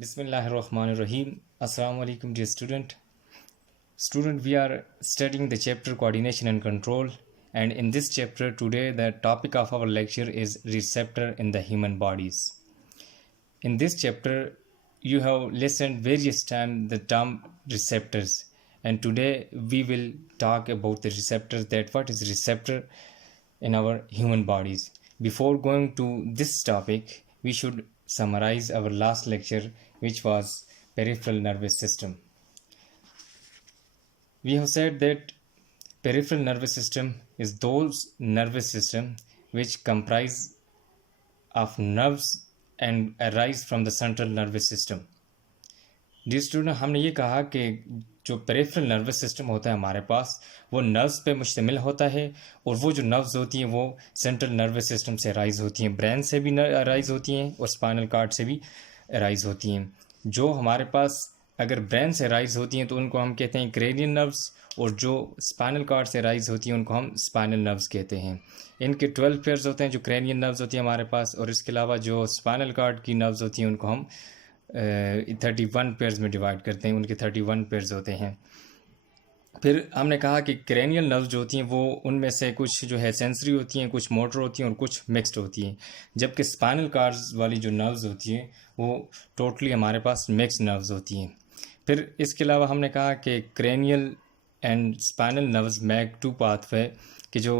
Bismillahirrahmanirrahim. Assalamu alaikum, dear student. Student, we are studying the chapter Coordination and Control, and in this chapter today the topic of our lecture is receptor in the human bodies. In this chapter you have listened various times the term receptors, and today we will talk about the receptors, that what is receptor in our human bodies. Before going to this topic, we should summarize our last lecture, which was peripheral nervous system. We have said that peripheral nervous system is those nervous system which comprise of nerves and arise from the central nervous system. Dear student, हमने ये कहा कि जो peripheral nervous system होता है हमारे पास वो nerves पे मुश्तमिल होता है, और वो जो नर्व्स होती हैं वो सेंट्रल नर्वस सिस्टम से राइज होती हैं, ब्रेन से भी राइज होती हैं और स्पाइनल कार्ड से भी राइज होती हैं. जो हमारे पास अगर ब्रेन से राइज होती हैं तो उनको हम कहते हैं क्रेनियल नर्व्स, और जो स्पाइनल कार्ड से राइज होती हैं उनको हम स्पाइनल नर्व्स कहते हैं. इनके 12 पेयर्स होते हैं जो क्रेनियल नर्व्स होती हैं हमारे पास, और इसके अलावा जो स्पाइनल कार्ड की नर्व्स होती हैं उनको हम 31 पेयर्स में डिवाइड करते हैं. उनके 31 पेयर्स होते हैं. फिर हमने कहा कि क्रेनियल नर्व्स जो होती हैं वो उनमें से कुछ जो है सेंसरी होती हैं, कुछ मोटर होती हैं और कुछ मिक्स्ड होती हैं, जबकि स्पाइनल कार्ड्स वाली जो नर्व्स होती हैं वो टोटली हमारे पास मिक्स्ड नर्व्स होती हैं. फिर इसके अलावा हमने कहा कि cranial and spinal nerves make two pathway, कि जो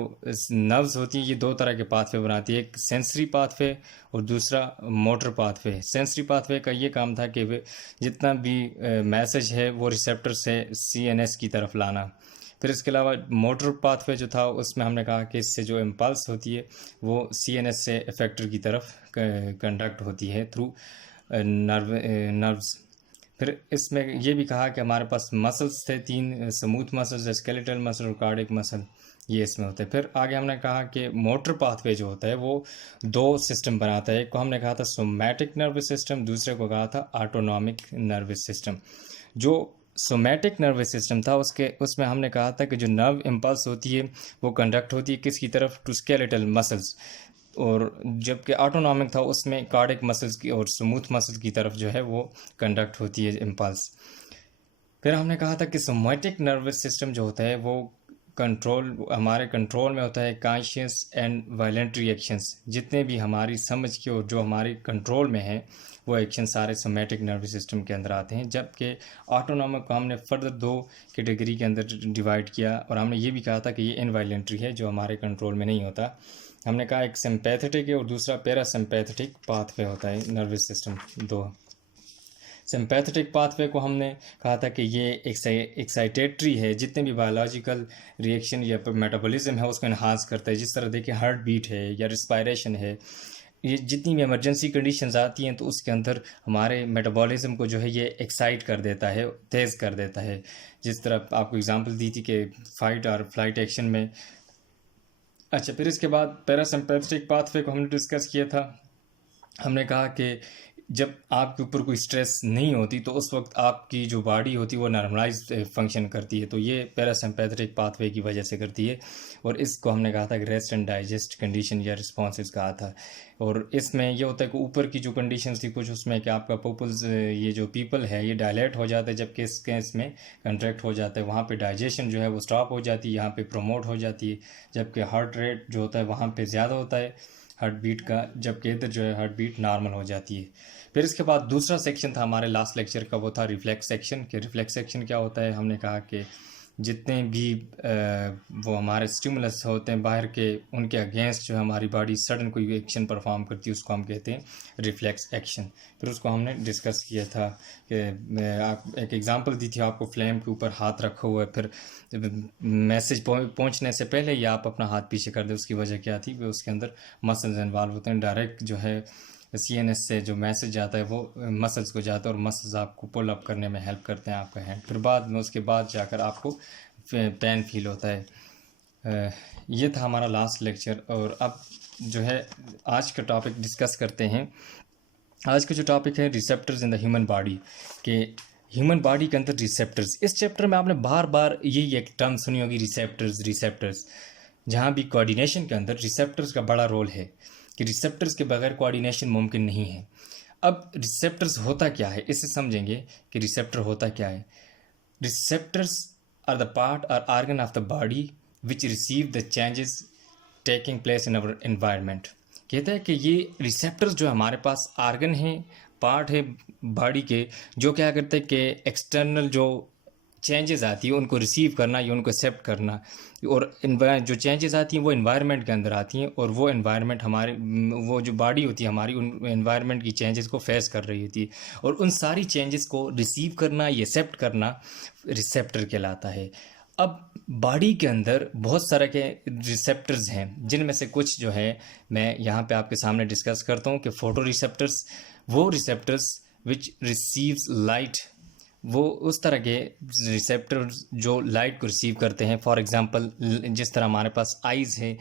नर्व्स होती हैं ये दो तरह के पाथवे बनाती है, एक सेंसरी पाथवे और दूसरा मोटर पाथवे. सेंसरी पाथवे का ये काम था कि जितना भी मैसेज है वो रिसेप्टर से CNS की तरफ लाना. फिर इसके अलावा मोटर पाथवे जो था उसमें हमने कहा कि इससे जो इम्पल्स होती है वो CNS से इफेक्टर की तरफ कंडक्ट होती है थ्रू नर्व्स. फिर इसमें ये भी कहा कि हमारे पास मसल्स थे, 3 स्मूथ मसल्स, स्केलेटल मसल और कार्डियक मसल, ये इसमें होते हैं. फिर आगे हमने कहा कि मोटर पाथवे जो होता है वो 2 सिस्टम बनाता है. एक को हमने कहा था सोमैटिक नर्वस सिस्टम, दूसरे को कहा था ऑटोनॉमिक नर्वस सिस्टम. जो सोमैटिक नर्वस सिस्टम था उसमें हमने कहा था कि जो नर्व इम्पल्स होती है वो कंडक्ट होती है किसकी तरफ, टू स्केलेटल मसल्स, और जबकि ऑटोनॉमिक था उसमें कार्डियक मसल्स की और स्मूथ मसल की तरफ जो है वो कंडक्ट होती है इम्पल्स. फिर हमने कहा था कि सोमैटिक नर्वस सिस्टम जो होता है वो हमारे कंट्रोल में होता है कॉन्शियस एंड वायलेंट रिएक्शंस. जितने भी हमारी समझ के और जो हमारे कंट्रोल में है वो एक्शन सारे सोमैटिक नर्वस सिस्टम के अंदर आते हैं, जबकि ऑटोनॉमिक को हमने फर्दर 2 कैटेगरी के अंदर डिवाइड किया, और हमने ये भी कहा था कि ये इनवायलेंट्री है जो हमारे कंट्रोल में नहीं होता. हमने कहा एक सिंपैथेटिक है और दूसरा पैरासिम्पैथेटिक पाथवे होता है नर्वस सिस्टम 2. सिंपैथेटिक पाथवे को हमने कहा था कि ये एक्साइटेटरी है, जितने भी बायोलॉजिकल रिएक्शन या मेटाबॉलिज्म है उसको इन्हांस करता है. जिस तरह देखिए हार्ट बीट है या रिस्पायरेशन है, ये जितनी भी इमरजेंसी कंडीशंस आती हैं तो उसके अंदर हमारे मेटाबॉलिज्म को जो है ये एक्साइट कर देता है, तेज़ कर देता है. जिस तरह आपको एग्जांपल दी थी कि फाइट और फ्लाइट एक्शन में. अच्छा, फिर इसके बाद पैरासिम्पैथेटिक पाथवे को हमने डिस्कस किया था. हमने कहा कि जब आपके ऊपर कोई स्ट्रेस नहीं होती तो उस वक्त आपकी जो बॉडी होती है वो नॉर्मलाइज फंक्शन करती है, तो ये पैरासिम्पैथेटिक पाथवे की वजह से करती है. और इसको हमने कहा था कि रेस्ट एंड डाइजेस्ट कंडीशन या रिस्पॉन्सेस कहा था. और इसमें ये होता है कि ऊपर की जो कंडीशंस थी कुछ उसमें कि आपका पॉपुल्स ये जो पीपल है ये डायलेट हो जाता है, जबकि इस केस में कंट्रैक्ट हो जाता है. वहाँ पे डाइजेशन जो है वो स्टॉप हो जाती है, यहाँ पे प्रमोट हो जाती है, जबकि हार्ट रेट जो होता है वहाँ पे ज़्यादा होता है हार्ट बीट का, जबकि इधर जो है हार्ट बीट नॉर्मल हो जाती है. फिर इसके बाद दूसरा सेक्शन था हमारे लास्ट लेक्चर का, वो था रिफ्लेक्स सेक्शन. कि रिफ्लेक्स सेक्शन क्या होता है, हमने कहा कि जितने भी वो हमारे स्टिमुलस होते हैं बाहर के, उनके अगेंस्ट जो हमारी बॉडी सडन कोई एक्शन परफॉर्म करती है उसको हम कहते हैं रिफ्लेक्स एक्शन. फिर उसको हमने डिस्कस किया था कि आप एक एग्जांपल दी थी आपको, फ्लेम के ऊपर हाथ रखा हुआ है, फिर मैसेज पहुंचने से पहले ही आप अपना हाथ पीछे कर दे. उसकी वजह क्या थी, वो उसके अंदर मसल्स इन्वॉल्व होते हैं. डायरेक्ट जो है CNS से जो मैसेज जाता है वो मसल्स को जाता है, और मसल्स आपको पुल अप करने में हेल्प करते हैं आपका हैंड. फिर बाद में उसके बाद जाकर आपको पेन फील होता है. ये था हमारा लास्ट लेक्चर. और अब जो है आज का टॉपिक डिस्कस करते हैं. आज का जो टॉपिक है receptors in the human body, के ह्यूमन बॉडी के अंदर रिसेप्टर्स. इस चैप्टर में आपने बार बार यही एक टर्म सुनी होगी, रिसेप्टर्स. जहाँ भी कोऑर्डिनेशन के अंदर रिसेप्टर्स का बड़ा रोल है कि रिसेप्टर्स के बगैर कोऑर्डिनेशन मुमकिन नहीं है. अब रिसेप्टर्स होता क्या है, इससे समझेंगे कि रिसेप्टर होता क्या है। Receptors are the part or organ of the body which receive the changes taking place in our environment. कहता है कि ये रिसेप्टर्स जो हमारे पास आर्गन हैं, पार्ट है बॉडी के, जो क्या करते हैं कि एक्सटर्नल जो चेंजेस आती है उनको रिसीव करना या उनको एक्सेप्ट करना, और जो चेंजेस आती हैं वो इन्वायरमेंट के अंदर आती हैं, और वो इन्वायरमेंट हमारे वो जो बॉडी होती है हमारी उन इन्वायरमेंट की चेंजेस को फेस कर रही होती है, और उन सारी चेंजेस को रिसीव करना या एक्सेप्ट करना रिसेप्टर कहलाता है। अब बॉडी के अंदर बहुत सारे के रिसेप्टर्स हैं, जिनमें से कुछ जो है मैं यहाँ पे आपके सामने डिस्कस करता हूँ कि फोटो रिसेप्टर्स, वो रिसेप्टर्स विच रिसीव्स लाइट, वो उस तरह के रिसेप्टर्स जो लाइट को रिसीव करते हैं। फॉर एग्जांपल जिस तरह हमारे पास आइज़ है।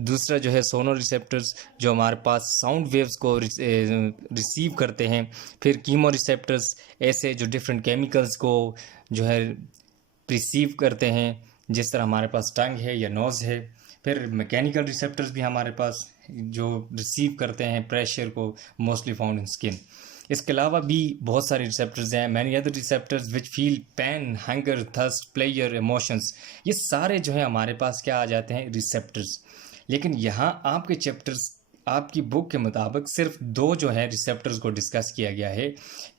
दूसरा जो है सोनो रिसेप्टर्स, जो हमारे पास साउंड वेव्स को रिसीव करते हैं। फिर कीमो रिसेप्टर्स, ऐसे जो डिफरेंट केमिकल्स को जो है रिसीव करते हैं, जिस तरह हमारे पास टंग है या नोज़ है। फिर मैकेनिकल रिसेप्टर्स भी हमारे पास जो रिसीव करते हैं प्रेशर को, मोस्टली फाउंड इन स्किन। इसके अलावा भी बहुत सारे रिसेप्टर्स हैं, many other receptors which feel pain, hunger, thirst, pleasure, emotions. ये सारे जो है हमारे पास क्या आ जाते हैं, रिसेप्टर्स। लेकिन यहाँ आपके चैप्टर्स, आपकी बुक के मुताबिक सिर्फ दो जो है रिसेप्टर्स को डिस्कस किया गया है।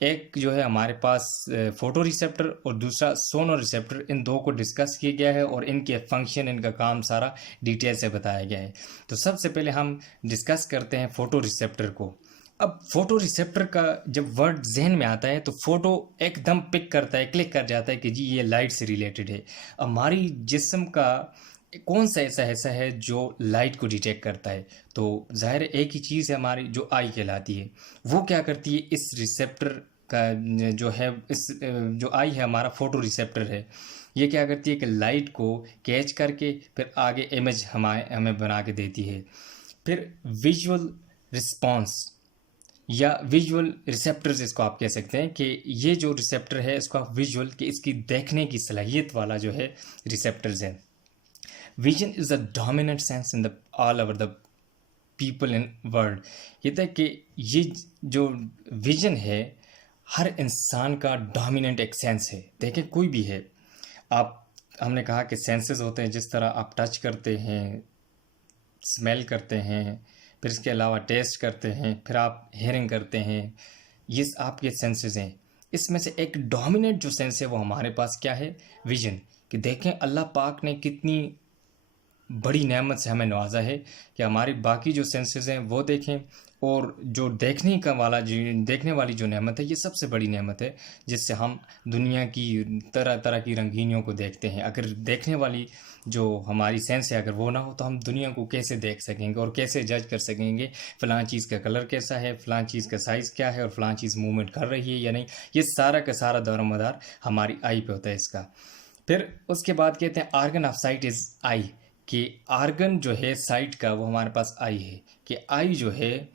एक जो है हमारे पास फोटो रिसेप्टर और दूसरा सोनो रिसेप्टर, इन दो को डिस्कस किया गया है और इनके फंक्शन, इनका काम सारा डिटेल से बताया गया है। तो सबसे पहले हम डिस्कस करते हैं फोटो रिसेप्टर को। अब फोटो रिसेप्टर का जब वर्ड जहन में आता है तो फोटो एकदम पिक करता है, क्लिक कर जाता है कि जी ये लाइट से रिलेटेड है। हमारी जिस्म का कौन सा ऐसा हिस्सा है जो लाइट को डिटेक्ट करता है? तो जाहिर एक ही चीज़ है हमारी, जो आई कहलाती है। वो क्या करती है, इस रिसेप्टर का जो है, इस जो आई है हमारा फोटो रिसेप्टर है, ये क्या करती है कि लाइट को कैच करके फिर आगे इमेज हमें बना के देती है। फिर विजुअल रिस्पॉन्स या विजुअल रिसेप्टर्स इसको आप कह सकते हैं कि ये जो रिसेप्टर है इसको आप विजुअल, कि इसकी देखने की सलाहियत वाला जो है रिसेप्टर्स है। Vision is the dominant sense in the all over the people in world. ये तक कि ये जो विजन है हर इंसान का डोमिनेंट एक सेंस है। देखें कोई भी है, आप, हमने कहा कि सेंसेस होते हैं, जिस तरह आप टच करते हैं, स्मेल करते हैं, फिर इसके अलावा टेस्ट करते हैं, फिर आप हेयरिंग करते हैं, ये आपके सेंसेस हैं। इसमें से एक डोमिनेंट जो सेंस है वो हमारे पास क्या है, विजन। कि देखें अल्लाह पाक ने कितनी बड़ी नेमत से हमें नवाजा है कि हमारी बाकी जो सेंसेस हैं वो देखें, और जो देखने वाली जो नेमत है, ये सबसे बड़ी नेमत है, जिससे हम दुनिया की तरह तरह की रंगीनियों को देखते हैं। अगर देखने वाली जो हमारी सेंस है अगर वो ना हो तो हम दुनिया को कैसे देख सकेंगे और कैसे जज कर सकेंगे फ़लाँ चीज़ का कलर कैसा है, फ़लाँ चीज़ का साइज़ क्या है, और फ़लाँ चीज़ मूवमेंट कर रही है या नहीं। ये सारा का सारा दौर मदार हमारी आई पे होता है इसका। फिर उसके बाद कहते हैं organ of sight is eye, कि आर्गन जो है साइट का वो हमारे पास आई है, कि आई जो है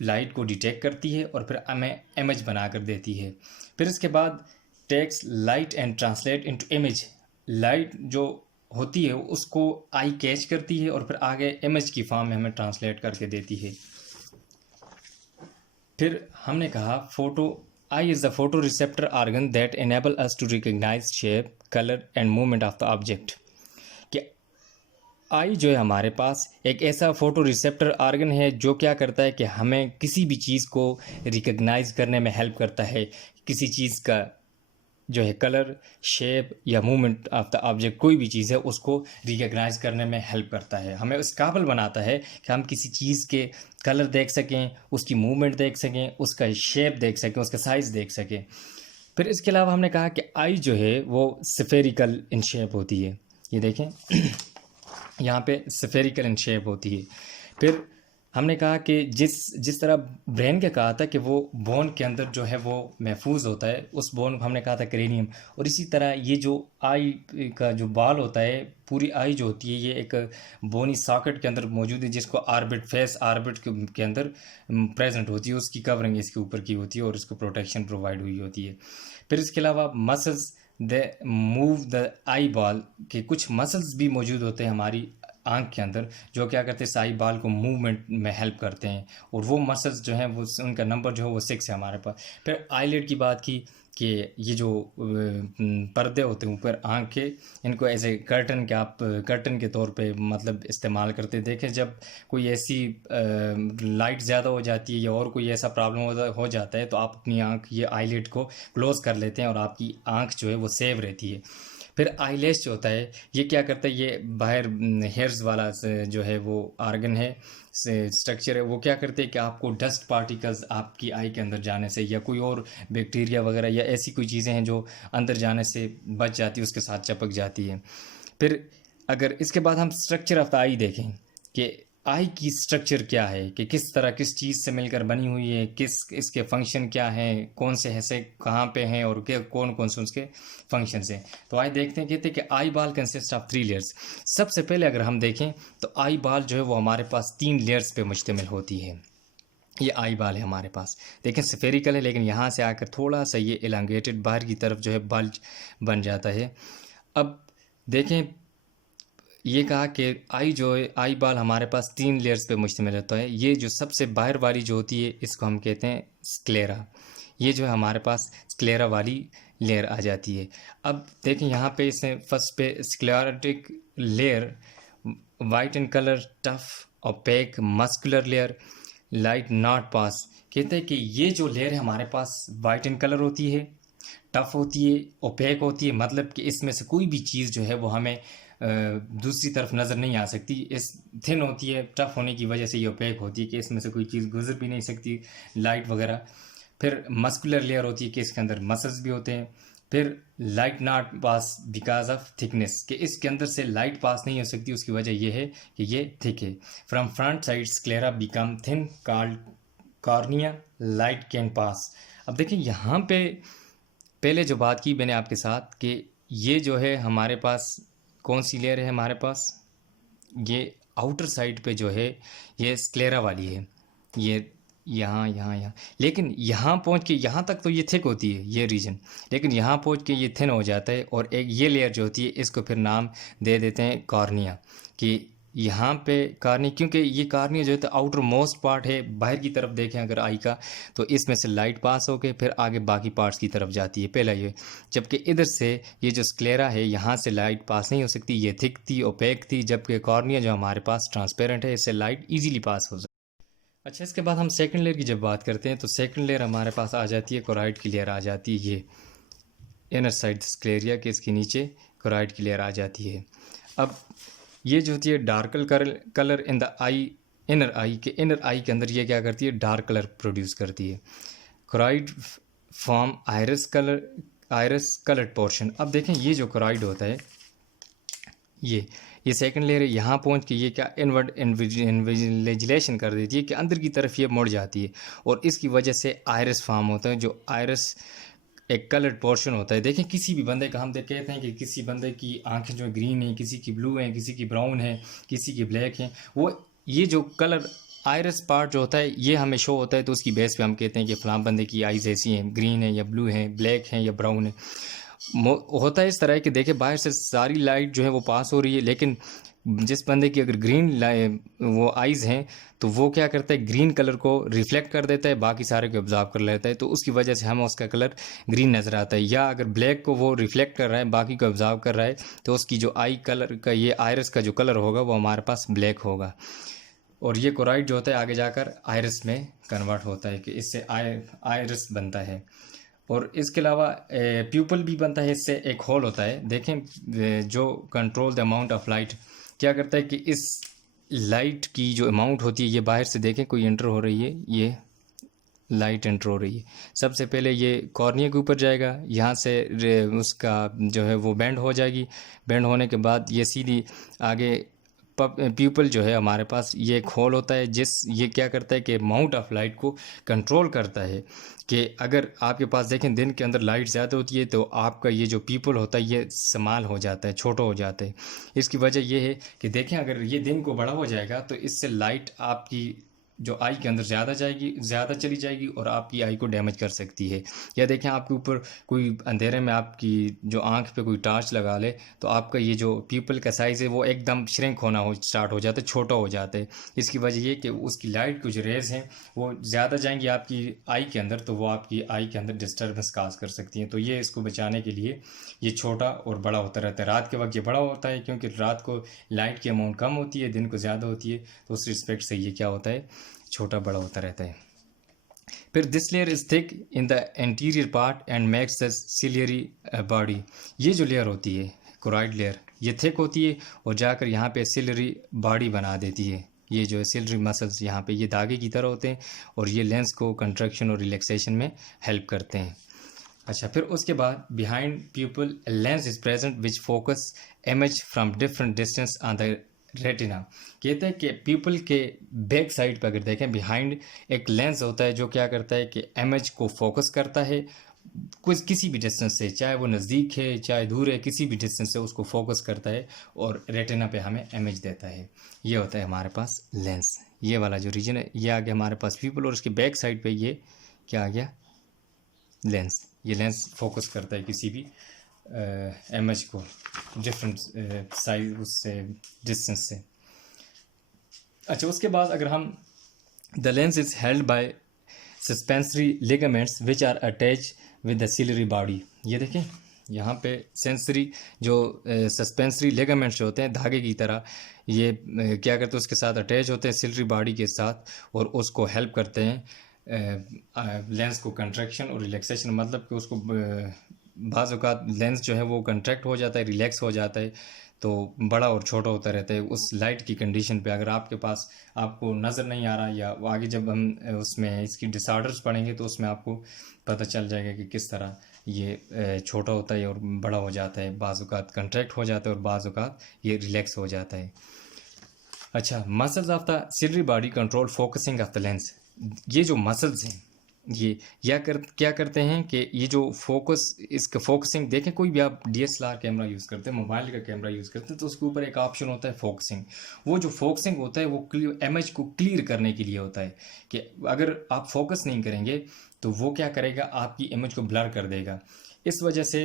लाइट को डिटेक्ट करती है और फिर हमें इमेज बना कर देती है। फिर इसके बाद text light and translate into image, light जो होती है उसको आई कैच करती है और फिर आगे इमेज की फॉर्म में हमें ट्रांसलेट करके देती है। फिर हमने कहा photo, eye is the photo receptor organ that enable us to recognise shape, colour and movement of the object. Eye जो है हमारे पास एक ऐसा फोटो रिसेप्टर आर्गन है जो क्या करता है कि हमें किसी भी चीज़ को रिकग्नाइज करने में हेल्प करता है। किसी चीज़ का जो है कलर, शेप या मूवमेंट ऑफ द ऑब्जेक्ट, कोई भी चीज़ है उसको रिकग्नाइज करने में हेल्प करता है, हमें उस काबिल बनाता है कि हम किसी चीज़ के कलर देख सकें, उसकी मूवमेंट देख सकें, उसका शेप देख सकें, उसका साइज़ देख सकें। फिर इसके अलावा हमने कहा कि आई जो है वो स्फेरिकल इन शेप होती है। ये देखें यहाँ पे स्फेरिकल इन शेप होती है। फिर हमने कहा कि जिस तरह ब्रेन का कहा था कि वो बोन के अंदर जो है वो महफूज होता है, उस बोन को हमने कहा था क्रेनियम, और इसी तरह ये जो आई का जो बाल होता है, पूरी आई जो होती है ये एक बोनी सॉकेट के अंदर मौजूद है, जिसको आर्बिट, फेस आर्बिट के अंदर प्रेजेंट होती है, उसकी कवरिंग इसके ऊपर की होती है और इसको प्रोटेक्शन प्रोवाइड हुई होती है। फिर इसके अलावा muscles they move the eye ball, के कुछ मसल्स भी मौजूद होते हैं हमारी आँख के अंदर, जो क्या करते हैं इस आई बॉल को मूवमेंट में हेल्प करते हैं। और वो मसल्स जो हैं वो उनका नंबर जो है वो 6 है हमारे पास। फिर आईलिड की बात की कि ये जो पर्दे होते हैं ऊपर आँख के, इनको एज ए कर्टन के आप कर्टन के तौर पे मतलब इस्तेमाल करते देखें। जब कोई ऐसी लाइट ज़्यादा हो जाती है या और कोई ऐसा प्रॉब्लम हो जाता है तो आप अपनी आँख ये आईलिड को क्लोज़ कर लेते हैं और आपकी आँख जो है वो सेव रहती है। फिर आईलैश जो होता है ये क्या करता है, ये बाहर हेयर्स वाला जो है वो आर्गन है, स्ट्रक्चर है, वो क्या करते हैं कि आपको डस्ट पार्टिकल्स आपकी आई के अंदर जाने से या कोई और बैक्टीरिया वगैरह या ऐसी कोई चीज़ें हैं जो अंदर जाने से बच जाती है, उसके साथ चिपक जाती है। फिर अगर इसके बाद हम स्ट्रक्चर ऑफ द आई देखें कि आई की स्ट्रक्चर क्या है, कि किस तरह किस चीज़ से मिलकर बनी हुई है, किस इसके फंक्शन क्या हैं, कौन से हिस्से कहाँ पे हैं और क्या कौन कौन से उसके फंक्शन हैं। तो आइए देखते हैं। कहते हैं कि eye ball consist of 3 layers. सबसे पहले अगर हम देखें तो आई बॉल जो है वो हमारे पास 3 लेयर्स पे मुश्तमिल होती है। ये आई बॉल है हमारे पास, देखें स्फेरिकल है, लेकिन यहाँ से आकर थोड़ा सा ये एलांगेटेड बाहर की तरफ जो है बल्ज बन जाता है। अब देखें ये कहा कि आई जो है आई बॉल हमारे पास 3 लेयर्स पे मुश्तमिल रहता है। ये जो सबसे बाहर वाली जो होती है इसको हम कहते हैं स्क्लेरा। ये जो है हमारे पास स्क्लेरा वाली लेयर आ जाती है। अब देखें यहाँ पे इसने फर्स्ट पे sclerotic layer, white in colour, tough opaque muscular layer, light not pass. कहते हैं कि ये जो लेयर है हमारे पास वाइट इन कलर होती है, टफ होती है, ओपेक होती है, मतलब कि इसमें से कोई भी चीज़ जो है वो हमें दूसरी तरफ नज़र नहीं आ सकती। इस थिन होती है, टफ होने की वजह से ये ओपेक होती है कि इसमें से कोई चीज़ गुजर भी नहीं सकती, लाइट वगैरह। फिर मस्कुलर लेयर होती है कि इसके अंदर मसल्स भी होते हैं। फिर light not pass because of thickness, कि इसके अंदर से लाइट पास नहीं हो सकती, उसकी वजह यह है कि ये थिक है। From front side sclera become thin called cornea, light can pass. अब देखिए यहाँ पे पहले जो बात की मैंने आपके साथ कि ये जो है हमारे पास कौन सी लेयर है हमारे पास, ये आउटर साइड पे जो है ये स्क्लेरा वाली है, ये यहाँ यहाँ यहाँ। लेकिन यहाँ पहुँच के यहाँ तक तो ये थिक होती है ये रीजन, लेकिन यहाँ पहुँच के ये थिन हो जाता है और एक ये लेयर जो होती है इसको फिर नाम दे देते हैं कॉर्निया। कि यहाँ पे कार्निया, क्योंकि ये कार्निया जो है तो आउटर मोस्ट पार्ट है, बाहर की तरफ देखें अगर आई का तो इसमें से लाइट पास होके फिर आगे बाकी पार्ट्स की तरफ जाती है पहला ये। जबकि इधर से ये जो स्क्लेरा है यहाँ से लाइट पास नहीं हो सकती, ये थिक थी ओपेक थी, जबकि कॉर्निया जो हमारे पास ट्रांसपेरेंट है, इससे लाइट ईजीली पास हो सकती है। अच्छा, इसके बाद हम सेकंड लेयर की जब बात करते हैं तो सेकंड लेयर हमारे पास आ जाती है कोराइड की लेयर आ जाती है, ये इनर साइड स्क्लेरिया के इसके नीचे कोराइड की लेयर आ जाती है। अब ये जो होती है डार्कल colour in the eye, inner eye के, इनर आई के अंदर ये क्या करती है डार्क कलर प्रोड्यूस करती है। Choroid form iris coloured portion. अब देखें ये जो कोराइड होता है ये सेकंड लेयर है, यहाँ पहुँच के ये क्या इनवर्ड इन्विजिलेशन कर देती है कि अंदर की तरफ ये मुड़ जाती है और इसकी वजह से आयरस फॉर्म होता है, जो आयरस एक कलर्ड पोर्शन होता है। देखें किसी भी बंदे का हम कहते हैं कि किसी बंदे की आंखें जो ग्रीन हैं, किसी की ब्लू हैं, किसी की ब्राउन है, किसी की ब्लैक हैं, वो ये जो कलर आयरस पार्ट जो होता है ये हमें शो होता है, तो उसकी बेस पे हम कहते हैं कि फ़लाँ बंदे की आइज़ ऐसी हैं, ग्रीन है या ब्लू है, ब्लैक है या ब्राउन है। होता है इस तरह कि देखें बाहर से सारी लाइट जो है वो पास हो रही है, लेकिन जिस बंदे की अगर ग्रीन वो आइज़ हैं तो वो क्या करता है ग्रीन कलर को रिफ्लेक्ट कर देता है, बाकी सारे को ऑब्जर्व कर लेता है, तो उसकी वजह से हमें उसका कलर ग्रीन नज़र आता है। या अगर ब्लैक को वो रिफ्लेक्ट कर रहा है, बाकी को ऑब्जर्व कर रहा है, तो उसकी जो आई कलर का ये आयरस का जो कलर होगा वो हमारे पास ब्लैक होगा। और ये कोराइड जो होता है आगे जाकर आयरस में कन्वर्ट होता है कि इससे आयरस बनता है। और इसके अलावा प्यूपल भी बनता है, इससे एक होल होता है। देखें जो control the amount of light क्या करता है कि इस लाइट की जो अमाउंट होती है ये बाहर से देखें कोई एंटर हो रही है, ये लाइट एंटर हो रही है, सबसे पहले ये कॉर्निया के ऊपर जाएगा, यहाँ से उसका जो है वो बेंड हो जाएगी, बेंड होने के बाद ये सीधी आगे प्यूपल जो है हमारे पास ये एक होल होता है, ये क्या करता है कि अमाउंट ऑफ लाइट को कंट्रोल करता है। कि अगर आपके पास देखें दिन के अंदर लाइट ज़्यादा होती है तो आपका ये जो पीपल होता है ये स्मॉल हो जाता है, छोटा हो जाता है। इसकी वजह ये है कि देखें अगर ये दिन को बड़ा हो जाएगा तो इससे लाइट आपकी जो आई के अंदर ज़्यादा चली जाएगी और आपकी आई को डैमेज कर सकती है। या देखें आपके ऊपर कोई अंधेरे में आपकी जो आंख पे कोई टार्च लगा ले तो आपका ये जो पीपल का साइज़ है वो एकदम श्रिंक होना हो स्टार्ट हो जाता है, छोटा हो जाता है। इसकी वजह ये कि उसकी लाइट की जो रेज़ हैं वो ज़्यादा जाएंगी आपकी आई के अंदर, तो वो आपकी आई के अंदर डिस्टर्बेंस काज कर सकती हैं। तो ये इसको बचाने के लिए ये छोटा और बड़ा होता रहता है। रात के वक्त ये बड़ा होता है क्योंकि रात को लाइट की अमाउंट कम होती है, दिन को ज़्यादा होती है, तो उस रिस्पेक्ट से ये क्या होता है, छोटा बड़ा होता रहता है। फिर this layer is thick in the anterior part and makes the ciliary body. ये जो लेयर होती है कोराइड लेयर, ये थिक होती है और जाकर यहाँ पे सिलियरी बॉडी बना देती है। ये जो है सिलियरी मसल्स यहाँ पे ये धागे की तरह होते हैं और ये लेंस को कंट्रैक्शन और रिलैक्सेशन में हेल्प करते हैं। अच्छा, फिर उसके बाद behind people lens is present which focus image from different distance on the retina. कहते हैं कि पीपल के बैक साइड पर अगर देखें बिहाइंड एक लेंस होता है जो क्या करता है कि इमेज को फोकस करता है कुछ किसी भी डिस्टेंस से, चाहे वो नज़दीक है चाहे दूर है, किसी भी डिस्टेंस से उसको फोकस करता है और रेटिना पे हमें इमेज देता है। ये होता है हमारे पास लेंस। ये वाला जो रीजन है ये आ गया हमारे पास पीपल और उसके बैक साइड पे ये क्या आ गया, लेंस। ये लेंस फोकस करता है किसी भी इमेज को डिफरेंट साइज उससे डिस्टेंस से। अच्छा, उसके बाद अगर हम the lens is held by suspensory ligaments which are attach with the ciliary body. ये देखें यहाँ पे सेंसरी जो सस्पेंसरी लिगामेंट्स होते हैं धागे की तरह, ये क्या करते हैं उसके साथ अटैच होते हैं सिलियरी बॉडी के साथ और उसको हेल्प करते हैं लेंस को कंट्रैक्शन और रिलैक्सेशन। मतलब कि उसको बाज़ औक़ात लेंस जो है वो कंट्रैक्ट हो जाता है, रिलैक्स हो जाता है, तो बड़ा और छोटा होता रहता है उस लाइट की कंडीशन पे। अगर आपके पास आपको नज़र नहीं आ रहा या आगे जब हम उसमें इसकी डिसऑर्डर्स पढ़ेंगे तो उसमें आपको पता चल जाएगा कि किस तरह ये छोटा होता है और बड़ा हो जाता है, बाज़ औक़ात कंट्रैक्ट हो जाता है और बाज़ औक़ात ये रिलैक्स हो जाता है। अच्छा, muscles of the ciliary body control focusing of the lens. ये जो मसल्स हैं ये क्या करते हैं कि ये जो फोकस इसका फोकसिंग देखें, कोई भी आप DSLR कैमरा यूज़ करते हैं, मोबाइल का कैमरा यूज़ करते हैं तो उसके ऊपर एक ऑप्शन होता है फोकसिंग। वो जो फोकसिंग होता है वो इमेज को क्लियर करने के लिए होता है कि अगर आप फोकस नहीं करेंगे तो वो क्या करेगा, आपकी इमेज को ब्लर कर देगा। इस वजह से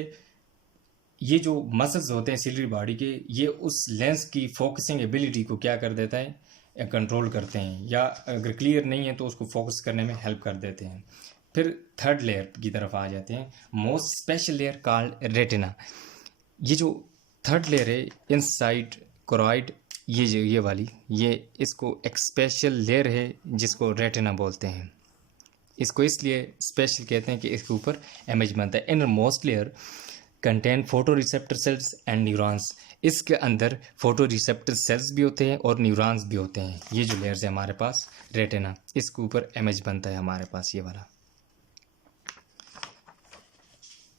ये जो मसल्स होते हैं सिलियरी बॉडी के, ये उस लेंस की फोकसिंग एबिलिटी को क्या कर देता है, कंट्रोल करते हैं, या अगर क्लियर नहीं है तो उसको फोकस करने में हेल्प कर देते हैं। फिर थर्ड लेयर की तरफ आ जाते हैं, most special layer called retina. ये जो थर्ड लेयर है इनसाइड कोरॉइड, ये वाली ये इसको एक स्पेशल लेयर है जिसको रेटिना बोलते हैं। इसको इसलिए स्पेशल कहते हैं कि इसके ऊपर इमेज बनता है। Inner most layer contain photo receptor sales and neurons. इसके अंदर फोटो रिसेप्टर सेल्स भी होते हैं और न्यूरॉन्स भी होते हैं। ये जो लेयर्स है हमारे पास रेटिना, इसके ऊपर इमेज बनता है हमारे पास ये वाला।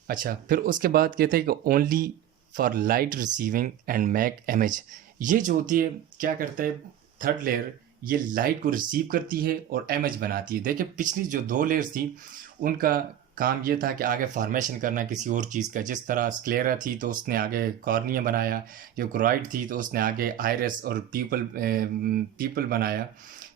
अच्छा, फिर उसके बाद कहते हैं कि only for light receiving end make image. ये जो होती है क्या करता है थर्ड लेयर, ये लाइट को रिसीव करती है और इमेज बनाती है। देखिए पिछली जो दो लेयर्स थी उनका काम ये था कि आगे फॉर्मेशन करना किसी और चीज़ का, जिस तरह स्क्लेरा थी तो उसने आगे कॉर्निया बनाया, जो क्रोइड थी तो उसने आगे आइरिस और पीपल बनाया।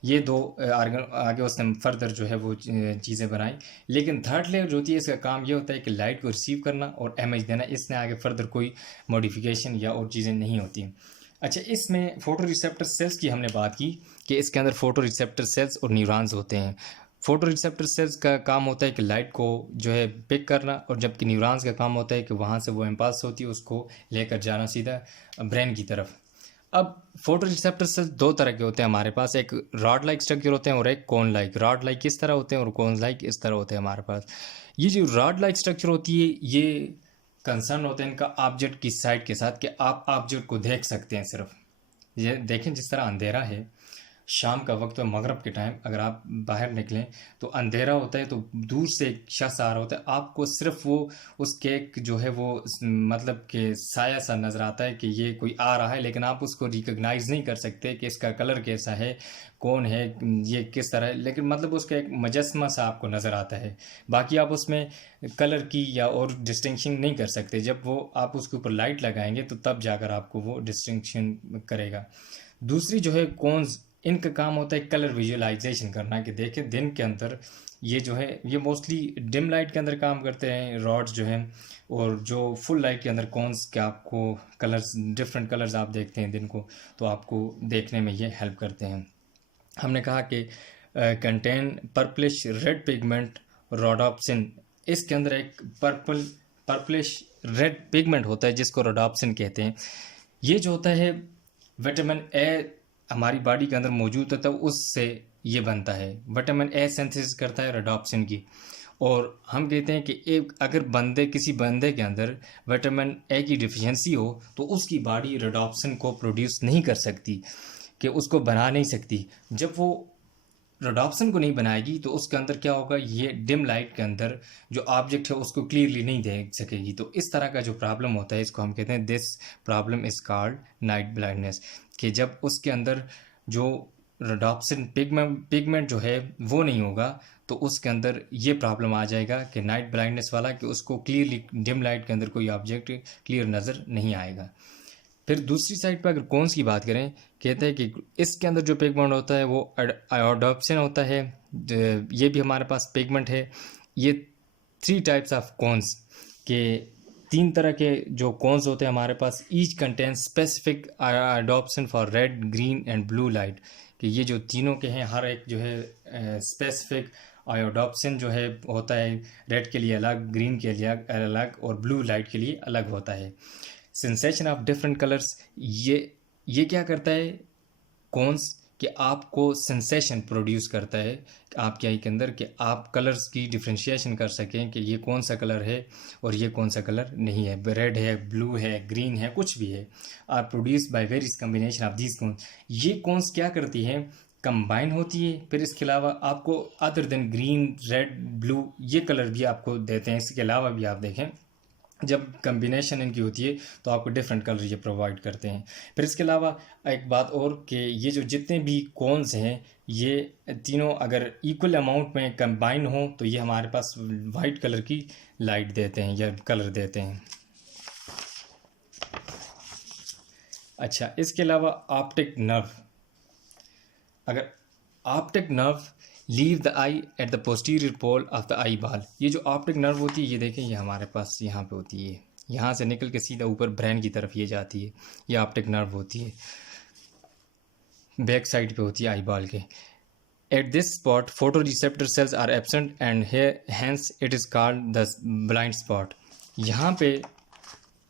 ये दो आर्गन आगे उसने फर्दर जो है वो चीज़ें बनाई। लेकिन थर्ड लेयर जो होती है इसका काम ये होता है कि लाइट को रिसीव करना और इमेज देना। इसने आगे फर्दर कोई मॉडिफिकेशन या और चीज़ें नहीं होती। अच्छा, इसमें फोटो रिसेप्टर सेल्स की हमने बात की कि इसके अंदर फोटो रिसेप्टर सेल्स और न्यूरॉन्स होते हैं। फोटो रिसेप्टर सेल्स का काम होता है कि लाइट को जो है पिक करना, और जबकि न्यूरॉन्स का काम होता है कि वहाँ से वो इम्पल्स होती है उसको लेकर जाना सीधा ब्रेन की तरफ। अब फोटो रिसेप्टर सेल्स दो तरह के होते हैं हमारे पास, एक रॉड लाइक स्ट्रक्चर होते हैं और एक कोन लाइक। रॉड लाइक इस तरह होते हैं और कोन लाइक इस तरह होते हैं हमारे पास। ये जो रॉड लाइक स्ट्रक्चर होती है ये कंसर्न होते हैं इनका ऑब्जेक्ट की साइड के साथ कि आप ऑब्जेक्ट को देख सकते हैं। सिर्फ ये देखें, जिस तरह अंधेरा है शाम का वक्त, मगरब के टाइम अगर आप बाहर निकलें तो अंधेरा होता है, तो दूर से एक शख्स आ रहा होता है, आपको सिर्फ वो उसके एक जो है वो मतलब कि साया सा नज़र आता है कि ये कोई आ रहा है, लेकिन आप उसको रिकग्नाइज़ नहीं कर सकते कि इसका कलर कैसा है, कौन है, ये किस तरह है, लेकिन मतलब उसका एक मुजस्मा सा आपको नज़र आता है। बाकी आप उसमें कलर की या और डिस्टिंक्शन नहीं कर सकते। जब वो आप उसके ऊपर लाइट लगाएंगे तो तब जाकर आपको वो डिस्टिंक्शन करेगा। दूसरी जो है कोन्स इनका काम होता है कलर विजुअलाइजेशन करना, कि देखें दिन के अंदर ये जो है ये मोस्टली डिम लाइट के अंदर काम करते हैं रॉड्स जो हैं, और जो फुल लाइट के अंदर कौन्स के आपको कलर्स डिफरेंट कलर्स आप देखते हैं दिन को, तो आपको देखने में ये हेल्प करते हैं। हमने कहा कि contain purplish red pigment rhodopsin, इसके अंदर एक पर्पलिश रेड पिगमेंट होता है जिसको रोडोप्सिन कहते हैं। ये जो होता है विटामिन ए हमारी बॉडी के अंदर मौजूद होता है, उससे ये बनता है। विटामिन ए सिंथेसिस करता है रोडोप्सिन की, और हम कहते हैं कि एक अगर किसी बंदे के अंदर विटामिन ए की डिफिशियंसी हो तो उसकी बॉडी रोडोप्सिन को प्रोड्यूस नहीं कर सकती, कि उसको बना नहीं सकती। जब वो रोडोप्सिन को नहीं बनाएगी तो उसके अंदर क्या होगा, ये डिम लाइट के अंदर जो ऑब्जेक्ट है उसको क्लियरली नहीं देख सकेगी। तो इस तरह का जो प्रॉब्लम होता है इसको हम कहते हैं this problem is called night blindness, कि जब उसके अंदर जो रोडोप्सिन पिगमेंट जो है वो नहीं होगा तो उसके अंदर ये प्रॉब्लम आ जाएगा कि नाइट ब्लाइंडनेस वाला, कि उसको क्लियरली डिम लाइट के अंदर कोई ऑब्जेक्ट क्लियर नज़र नहीं आएगा। फिर दूसरी साइड पर अगर कौन्स की बात करें, कहते हैं कि इसके अंदर जो पिगमेंट होता है वो आयोडोप्सिन होता है। ये भी हमारे पास पिगमेंट है। ये 3 टाइप्स ऑफ कॉन्स के 3 तरह के जो कॉन्स होते हैं हमारे पास, each contain specific iodopsin for red green and blue light, कि ये जो तीनों के हैं हर एक जो है स्पेसिफिक आयोडोप्सिन जो है होता है, रेड के लिए अलग, ग्रीन के लिए अलग और ब्लू लाइट के लिए अलग होता है। सेंसेशन ऑफ डिफरेंट कलर्स, ये क्या करता है कौन्स, कि आपको सेंसेशन प्रोड्यूस करता है आपके आई के अंदर, कि आप कलर्स की डिफ्रेंशिएशन कर सकें कि ये कौन सा कलर है और ये कौन सा कलर नहीं है, रेड है, ब्लू है, ग्रीन है, कुछ भी है, are produce by various combination of these cones. ये कौन्स क्या करती है, कंबाइन होती है। फिर इसके अलावा आपको other than green, red, blue ये कलर भी आपको देते हैं। इसके अलावा भी आप देखें जब कम्बिनेशन इनकी होती है तो आपको डिफरेंट कलर ये प्रोवाइड करते हैं। फिर इसके अलावा एक बात और, कि ये जो जितने भी कॉन्स हैं ये तीनों अगर इक्वल अमाउंट में कंबाइन हो तो ये हमारे पास वाइट कलर की लाइट देते हैं या कलर देते हैं। अच्छा, इसके अलावा ऑप्टिक नर्व, अगर optic nerve leave the eye at the posterior pole of the eye ball, ये जो ऑप्टिक नर्व होती है ये देखें ये हमारे पास यहाँ पे होती है, यहाँ से निकल के सीधा ऊपर ब्रेन की तरफ ये जाती है, ये ऑप्टिक नर्व होती है, बैक साइड पे होती है आई बॉल के। At this spot photo receptor cells are absent and hence it is called the blind spot. यहाँ पे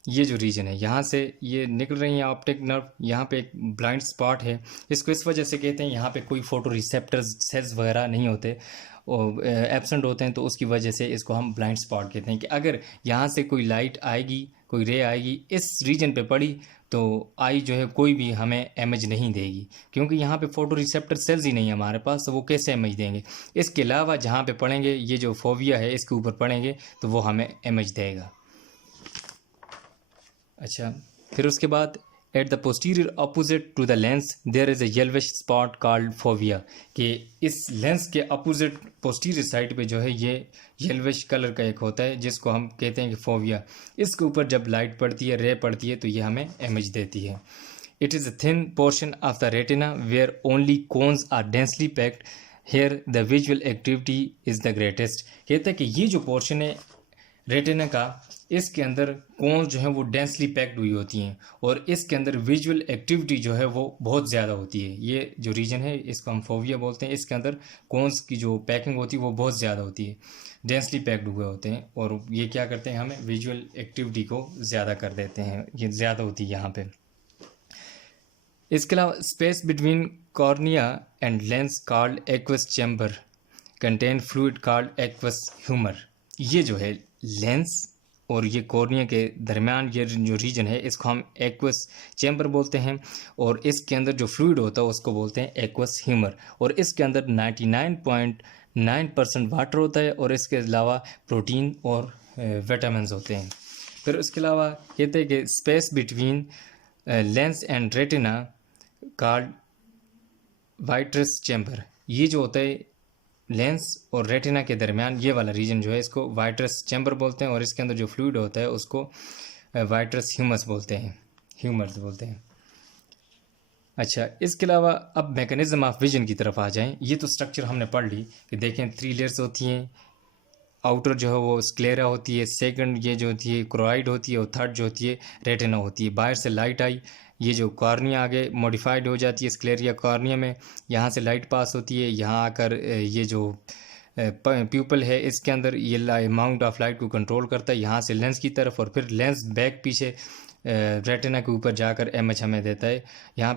ये जो रीजन है यहाँ से ये निकल रही है ऑप्टिक नर्व, यहाँ पे एक ब्लाइंड स्पॉट है, इसको इस वजह से कहते हैं यहाँ पे कोई फोटो रिसेप्टर्स सेल्स वगैरह नहीं होते और एब्सेंट होते हैं, तो उसकी वजह से इसको हम ब्लाइंड स्पॉट कहते हैं। कि अगर यहाँ से कोई लाइट आएगी, कोई रे आएगी इस रीजन पे पड़ी तो आई जो है कोई भी हमें इमेज नहीं देगी, क्योंकि यहाँ पे फोटो रिसेप्टर सेल्स ही नहीं है हमारे पास, तो वो कैसे इमेज देंगे। इसके अलावा जहाँ पे पढ़ेंगे ये जो फोविया है इसके ऊपर पढ़ेंगे तो वो हमें इमेज देगा। अच्छा, फिर उसके बाद at the posterior opposite to the lens there is a yellowish spot called fovea, कि इस लेंस के अपोजिट पोस्टीरियर साइड पे जो है ये येलोविश कलर का एक होता है जिसको हम कहते हैं कि फोविया। इसके ऊपर जब लाइट पड़ती है, रे पड़ती है, तो ये हमें इमेज देती है। It is a thin portion of the retina where only cones are densely packed, here the visual activity is the greatest. कहते हैं कि ये जो पोर्शन है रेटिना का, इसके अंदर कोन्स जो हैं वो डेंसली पैक्ड हुई होती हैं और इसके अंदर विजुअल एक्टिविटी जो है वो बहुत ज़्यादा होती है। ये जो रीजन है इसको हम फोविया बोलते हैं। इसके अंदर कोन्स की जो पैकिंग होती है वो बहुत ज़्यादा होती है, डेंसली पैक्ड हुए होते हैं, और ये क्या करते हैं हमें विजुअल एक्टिविटी को ज़्यादा कर देते हैं, ये ज़्यादा होती है यहाँ पे। इसके अलावा space between cornea and lens called aqueous chamber contain fluid called aqueous humour. ये जो है लेंस और ये कॉर्निया के दरमियान ये जो रीजन है इसको हम एक्वस चैम्बर बोलते हैं, और इसके अंदर जो फ्लूइड होता है उसको बोलते हैं एक्वस ह्यूमर, और इसके अंदर 99.9% वाटर होता है और इसके अलावा प्रोटीन और विटामिन होते हैं। फिर उसके अलावा कहते हैं कि space between lens and retina called vitreous chamber. ये जो होता है लेंस और रेटिना के दरमियान ये वाला रीजन जो है इसको वाइट्रस चैम्बर बोलते हैं, और इसके अंदर जो फ्लूइड होता है उसको वाइट्रस ह्यूमर्स बोलते हैं। अच्छा, इसके अलावा अब मैकेनिज्म ऑफ विजन की तरफ आ जाएं। ये तो स्ट्रक्चर हमने पढ़ ली कि देखें 3 लेयर्स होती हैं। आउटर जो है वो स्क्लेरा होती है, सेकंड ये जो होती है क्रोइड होती है, और थर्ड जो होती है रेटिना होती है। बाहर से लाइट आई, ये जो कॉर्निया आगे मॉडिफाइड हो जाती है स्क्लेरिया कॉर्निया में, यहाँ से लाइट पास होती है, यहाँ आकर ये जो प्यूपल है इसके अंदर ये अमाउंट ऑफ लाइट को कंट्रोल करता है, यहाँ से लेंस की तरफ, और फिर लेंस बैक पीछे रेटिना के ऊपर जाकर इमेज हमें देता है। यहाँ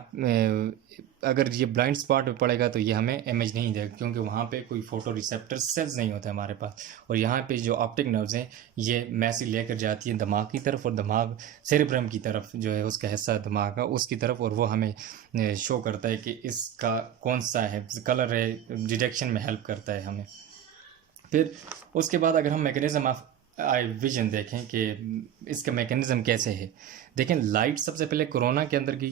अगर ये ब्लाइंड स्पॉट पे पड़ेगा तो ये हमें इमेज नहीं देगा, क्योंकि वहाँ पे कोई फोटो रिसेप्टर सेल्स नहीं होता हमारे पास। और यहाँ पे जो ऑप्टिक नर्व्स हैं ये मैसेज लेकर जाती है दिमाग की तरफ, और दिमाग सेरेब्रम की तरफ जो है उसका हिस्सा दिमाग का उसकी तरफ, और वो हमें शो करता है कि इसका कौन सा है कलर है, डिटेक्शन में हेल्प करता है हमें। फिर उसके बाद अगर हम मैकेनिज्म ऑफ आई विजन देखें कि इसका मैकेनिज्म कैसे है, देखें लाइट सबसे पहले कोरोना के अंदर की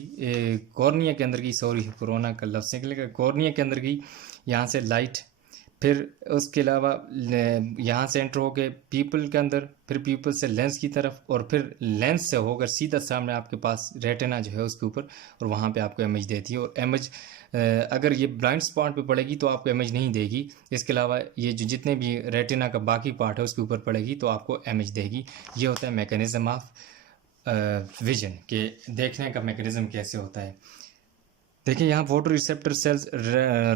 कॉर्निया के अंदर की, सॉरी कोरोना का लफ्ज़ निकलेगा, कॉर्निया के अंदर की, यहाँ से लाइट, फिर उसके अलावा यहाँ से एंटर होकर पीपल के अंदर, फिर पीपल से लेंस की तरफ, और फिर लेंस से होकर सीधा सामने आपके पास रेटिना जो है उसके ऊपर, और वहाँ पे आपको इमेज देती है। और इमेज अगर ये ब्लाइंड स्पॉट पे पड़ेगी तो आपको इमेज नहीं देगी, इसके अलावा ये जो जितने भी रेटिना का बाकी पार्ट है उसके ऊपर पड़ेगी तो आपको इमेज देगी। ये होता है मैकेनिज्म ऑफ विजन के देखने का मैकेनिज्म कैसे होता है। देखिए यहाँ photo receptor cells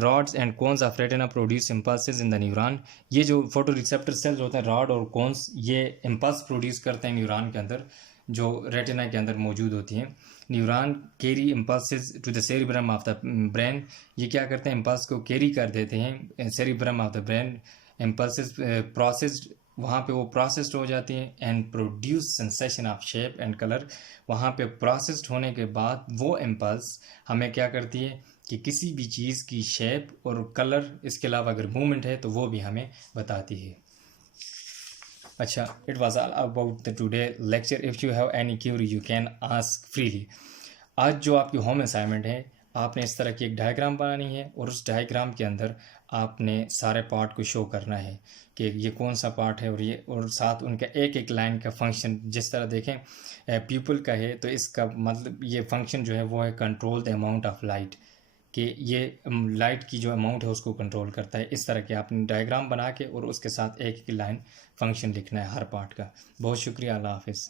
rods and cones of retina produce impulses in the neuron. ये जो फोटो रिसेप्टर सेल्स होते हैं रॉड और कोन्स, ये इम्पल्स प्रोड्यूस करते हैं न्यूरॉन के अंदर जो रेटिना के अंदर मौजूद होती हैं। Neuron carry impulses to the cerebrum of the brain. ये क्या करते हैं, इम्पल्स को कैरी कर देते हैं cerebrum of the brain. Impulses processed, वहाँ पे वो प्रोसेस्ड हो जाती हैं and produce sensation of shape and colour. वहाँ पे प्रोसेस्ड होने के बाद वो इम्पल्स हमें क्या करती है कि किसी भी चीज़ की शेप और कलर, इसके अलावा अगर मूवमेंट है तो वो भी हमें बताती है। अच्छा, it was all about the today lecture. If you have any Curie you can ask freely. आज जो आपकी होम असाइनमेंट है, आपने इस तरह की एक डायग्राम बनानी है, और उस डायग्राम के अंदर आपने सारे पार्ट को शो करना है कि ये कौन सा पार्ट है, और ये, और साथ उनका एक एक लाइन का फंक्शन। जिस तरह देखें पीपल का है तो इसका मतलब ये फंक्शन जो है वो है control the amount of light, कि ये लाइट की जो अमाउंट है उसको कंट्रोल करता है। इस तरह के आपने डायग्राम बना के और उसके साथ एक एक लाइन फंक्शन लिखना है हर पार्ट का। बहुत शुक्रिया, अल्लाह हाफिज़।